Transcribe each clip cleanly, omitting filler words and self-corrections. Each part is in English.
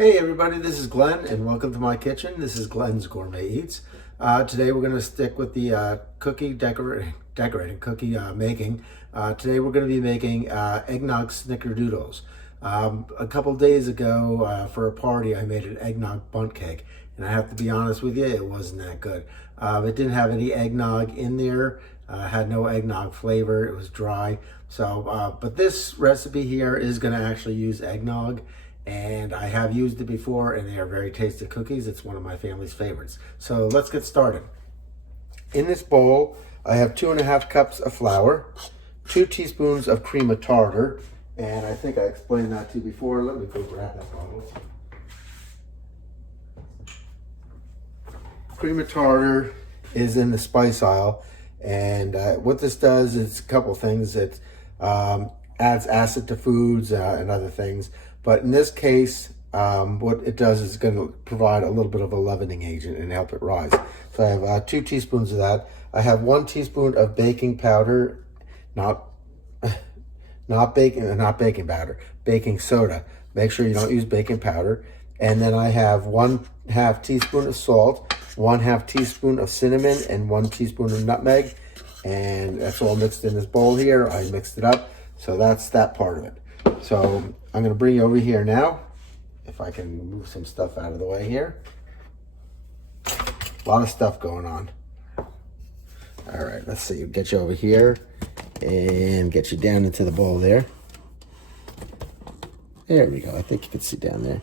Hey everybody, this is Glenn and welcome to my kitchen. This is Glenn's Gourmet Eats. Today we're going to stick with the cookie decorating cookie making. Today we're going to be making Eggnog Snickerdoodles. A couple days ago for a party I made an eggnog bundt cake, and I have to be honest with you, it wasn't that good. It didn't have any eggnog in there, had no eggnog flavor, it was dry. So, but this recipe here is going to actually use eggnog, and I have used it before, and they are very tasty cookies. It's one of my family's favorites. So let's get started. In this bowl, I have 2.5 cups of flour, 2 teaspoons of cream of tartar, and I think I explained that to you before. Let me go grab that bottle. Cream of tartar is in the spice aisle, and what this does is a couple things. It adds acid to foods and other things. But in this case, what it does is going to provide a little bit of a leavening agent and help it rise. So I have 2 teaspoons of that. I have 1 teaspoon of baking powder, not baking powder, baking soda. Make sure you don't use baking powder. And then I have 1/2 teaspoon of salt, 1/2 teaspoon of cinnamon, and 1 teaspoon of nutmeg. And that's all mixed in this bowl here. I mixed it up. So that's that part of it. So I'm going to bring you over here now, if I can move some stuff out of the way here. A lot of stuff going on. All right, let's see. Get you over here and get you down into the bowl there. There we go. I think you can see down there.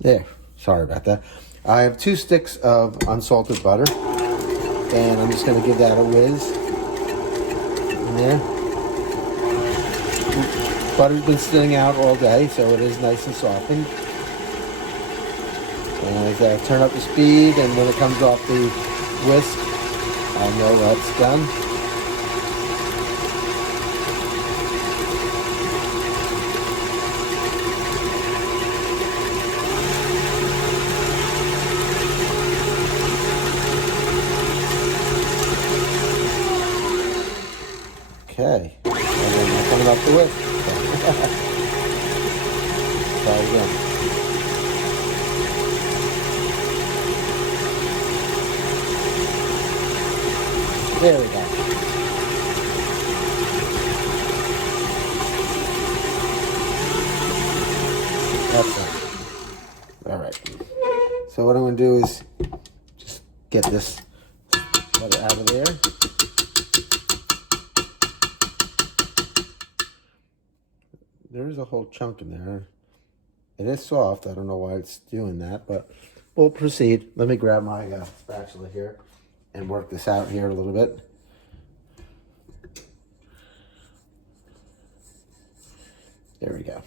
There. Sorry about that. I have 2 sticks of unsalted butter, and I'm just going to give that a whiz in there. Butter's been sitting out all day, so it is nice and softened. And as I turn up the speed, and when it comes off the whisk, I know that's done. Okay, and then we're coming off the whisk. Try again. There we go. That's it. All right. So what I'm going to do is just get this butter out of there. There's a whole chunk in there. It is soft. I don't know why it's doing that, but we'll proceed. Let me grab my spatula here and work this out here a little bit. There we go.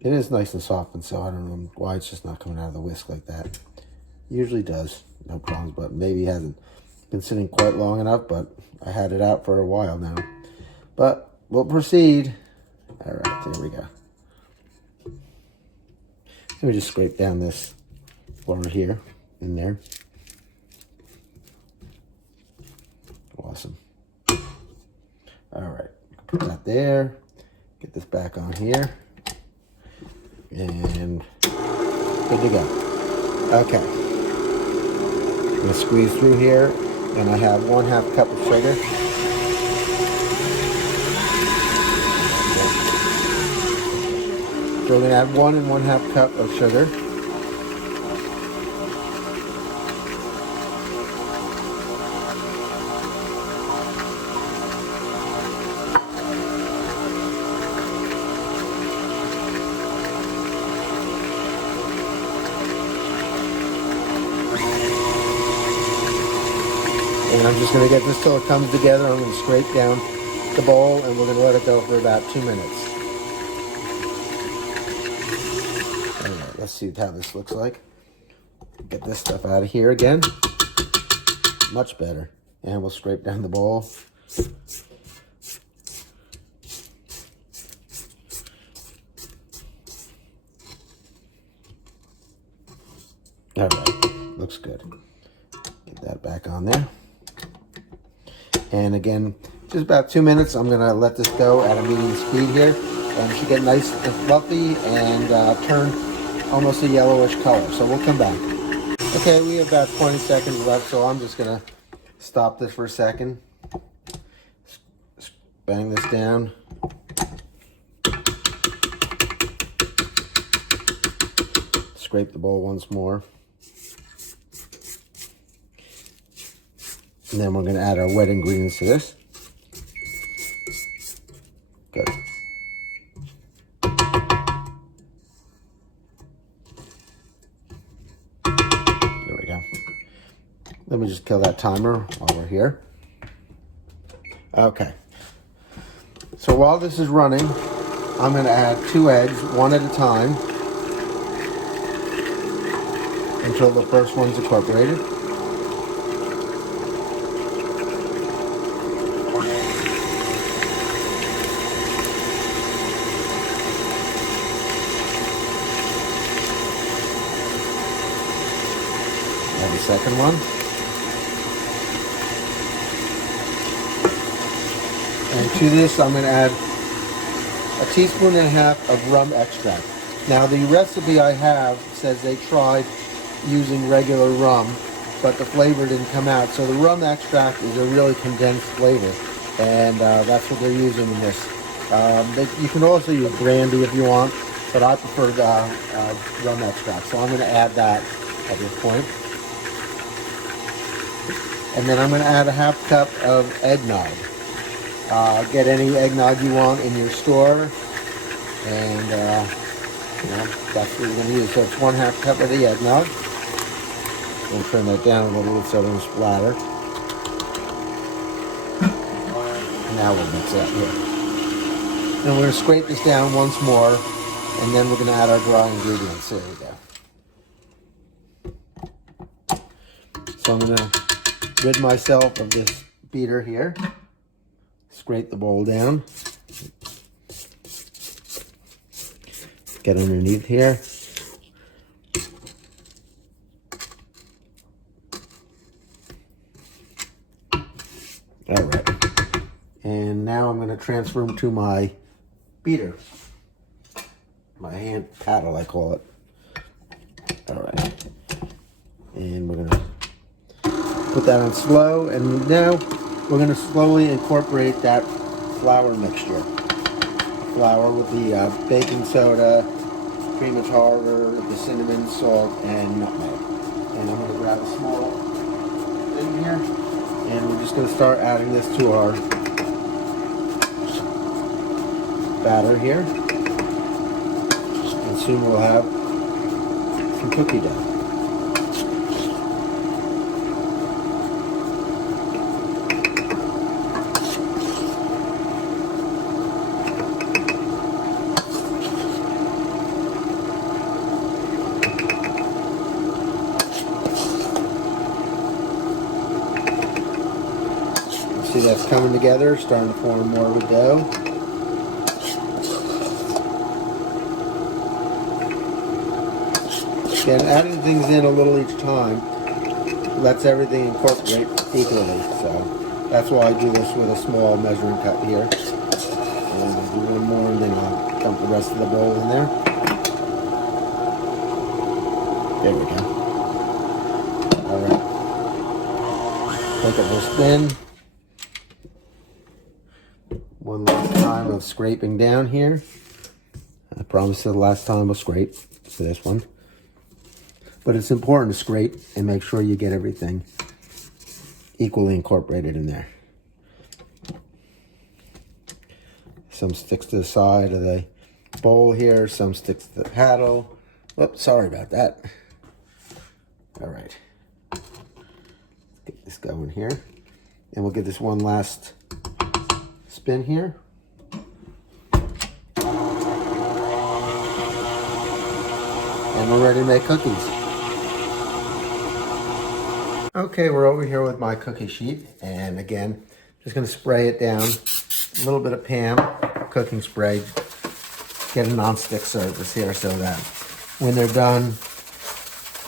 It is nice and soft, and so I don't know why it's just not coming out of the whisk like that. Usually does, no problems, but maybe it hasn't been sitting quite long enough, but I had it out for a while now. But we'll proceed. All right, there we go. Let me just scrape down this flour here, in there. Awesome. All right, put that there. Get this back on here. And good to go. Okay. I'm going to squeeze through here, and I have 1/2 cup of sugar. So we're going to add 1 1/2 cup of sugar. And I'm just going to get this till it comes together. I'm going to scrape down the bowl, and we're going to let it go for about 2 minutes. All right, let's see how this looks like. Get this stuff out of here again. Much better. And we'll scrape down the bowl. All right, looks good. Get that back on there. And again, just about 2 minutes. I'm gonna let this go at a medium speed here, and it should get nice and fluffy and turn almost a yellowish color. So we'll come back. Okay, we have about 20 seconds left, so I'm just gonna stop this for a second. Bang this down. Scrape the bowl once more. And then we're going to add our wet ingredients to this. Good. There we go. Let me just kill that timer while we're here. Okay. So while this is running, I'm going to add 2 eggs, one at a time, until the first one's incorporated. Add the second one. And to this, I'm going to add a teaspoon and a half of rum extract. Now, the recipe I have says they tried using regular rum, but the flavor didn't come out. So the rum extract is a really condensed flavor, and that's what they're using in this. You can also use brandy if you want, but I prefer the rum extract. So I'm going to add that at this point. And then I'm going to add a half cup of eggnog. Get any eggnog you want in your store, and that's what you're going to use. So it's 1/2 cup of the eggnog. I'm going to turn that down a little bit so it doesn't splatter. Now we'll mix it up here. And we're going to scrape this down once more, and then we're going to add our dry ingredients. There we go. So I'm going to rid myself of this beater here. Scrape the bowl down. Get underneath here. All right. And now I'm going to transfer them to my beater. My hand paddle, I call it. All right. And we're going to put that on slow. And now we're going to slowly incorporate that flour mixture. Flour with the baking soda, cream of tartar, the cinnamon, salt, and nutmeg. And I'm going to grab a small thing here, and we're just going to start adding this to our batter here. And soon we'll have some cookie dough. See, that's coming together, starting to form more of a dough. Again, adding things in a little each time lets everything incorporate equally. So that's why I do this with a small measuring cup here. And I'll do one more, and then I'll dump the rest of the bowl in there. There we go. All right. Take a little spin. One last time of scraping down here. I promised the last time we'll scrape for this one. But it's important to scrape and make sure you get everything equally incorporated in there. Some sticks to the side of the bowl here, some sticks to the paddle. Oops, sorry about that. All right. Get this going here. And we'll give this one last spin here. And we're ready to make cookies. Okay, we're over here with my cookie sheet, and again, just going to spray it down. A little bit of Pam cooking spray. Get a non-stick surface here so that when they're done,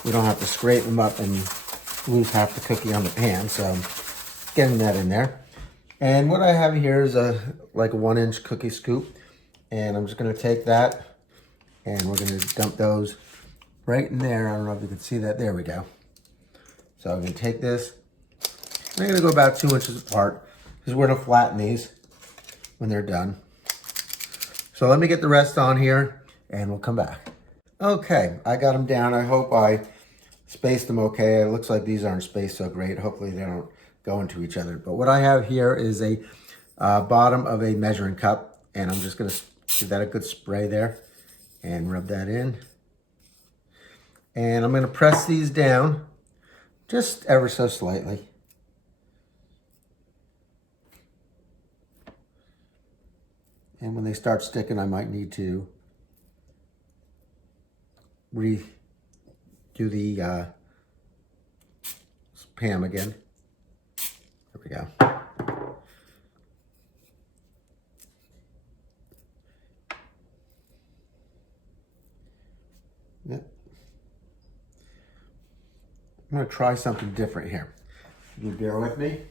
we don't have to scrape them up and lose half the cookie on the pan. So getting that in there. And what I have here is like a 1-inch cookie scoop. And I'm just going to take that and we're going to dump those right in there. I don't know if you can see that. There we go. So I'm going to take this. I'm going to go about 2 inches apart because we're going to flatten these when they're done. So let me get the rest on here and we'll come back. Okay, I got them down. I hope I spaced them okay. It looks like these aren't spaced so great. Hopefully they don't go into each other. But what I have here is a bottom of a measuring cup, and I'm just going to give that a good spray there and rub that in. And I'm going to press these down just ever so slightly. And when they start sticking, I might need to redo the Pam again. There we go. Yep. I'm going to try something different here. You bear with me.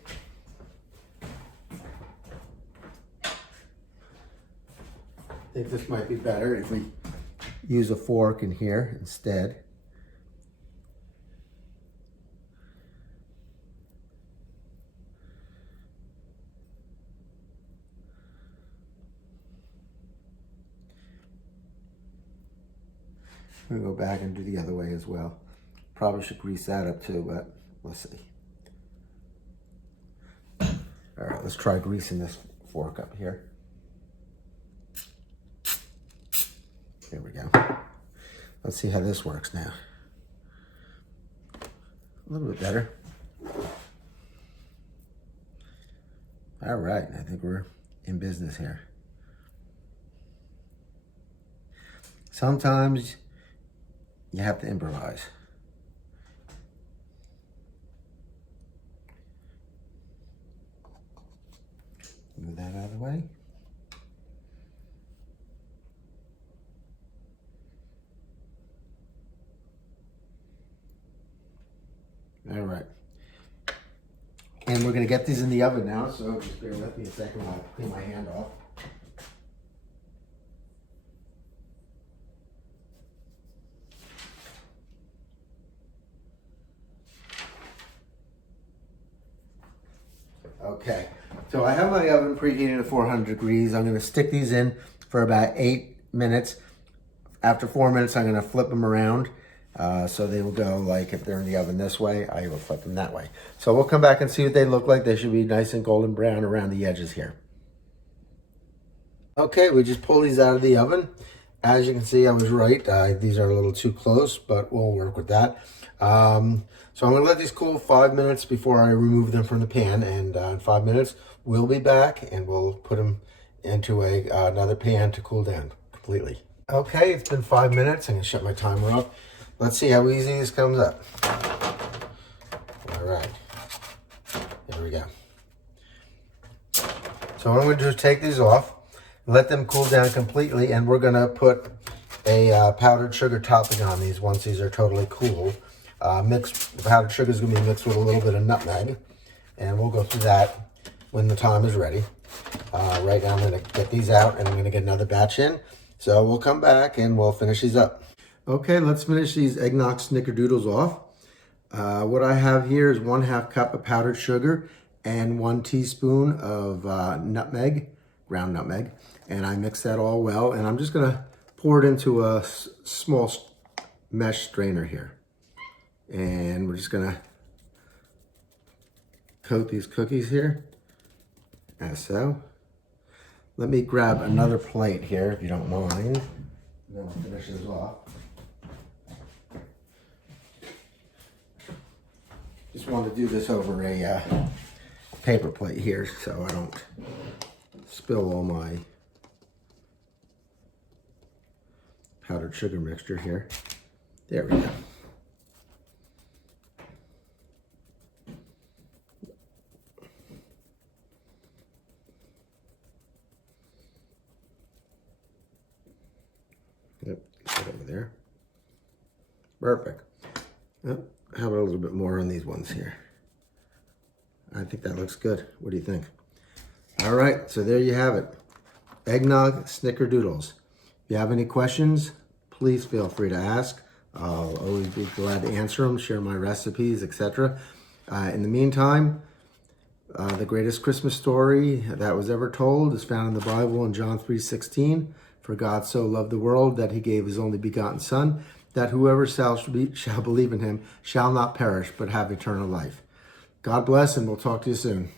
I think this might be better if we use a fork in here instead. I'm going to go back and do the other way as well. Probably should grease that up too, but let's see. All right, let's try greasing this fork up here. There we go. Let's see how this works now. A little bit better. All right, I think we're in business here. Sometimes you have to improvise. Move that out of the way. All right. And we're going to get these in the oven now, so just bear with me a second while I clean my hand off. Okay, so I have my oven preheated at 400 degrees. I'm going to stick these in for about 8 minutes. After 4 minutes, I'm going to flip them around. So they will go, like, if they're in the oven this way, I will flip them that way. So we'll come back and see what they look like. They should be nice and golden brown around the edges here. Okay, we just pulled these out of the oven. As you can see, I was right. These are a little too close, but we'll work with that. So I'm going to let these cool 5 minutes before I remove them from the pan. And in 5 minutes, we'll be back and we'll put them into another pan to cool down completely. Okay, it's been 5 minutes. I'm going to shut my timer off. Let's see how easy this comes up. All right, there we go. So what I'm going to do is take these off, let them cool down completely, and we're going to put a powdered sugar topping on these once these are totally cool. The powdered sugar is going to be mixed with a little bit of nutmeg, and we'll go through that when the time is ready. Right now I'm going to get these out, and I'm going to get another batch in. So we'll come back and we'll finish these up. Okay, let's finish these Eggnog Snickerdoodles off. What I have here is 1/2 cup of powdered sugar and 1 teaspoon of nutmeg, ground nutmeg. And I mix that all well. And I'm just gonna pour it into a small mesh strainer here. And we're just gonna coat these cookies here, as so. Let me grab another plate here, if you don't mind. Then we'll finish this off. Just want to do this over a paper plate here so I don't spill all my powdered sugar mixture here. There we go. Yep, get over there. Perfect. Yep. How about a little bit more on these ones here? I think that looks good. What do you think? All right, so there you have it. Eggnog Snickerdoodles. If you have any questions, please feel free to ask. I'll always be glad to answer them, share my recipes, etc. In the meantime, the greatest Christmas story that was ever told is found in the Bible in John 3:16. For God so loved the world that he gave his only begotten Son, that whoever shall believe in him shall not perish, but have eternal life. God bless, and we'll talk to you soon.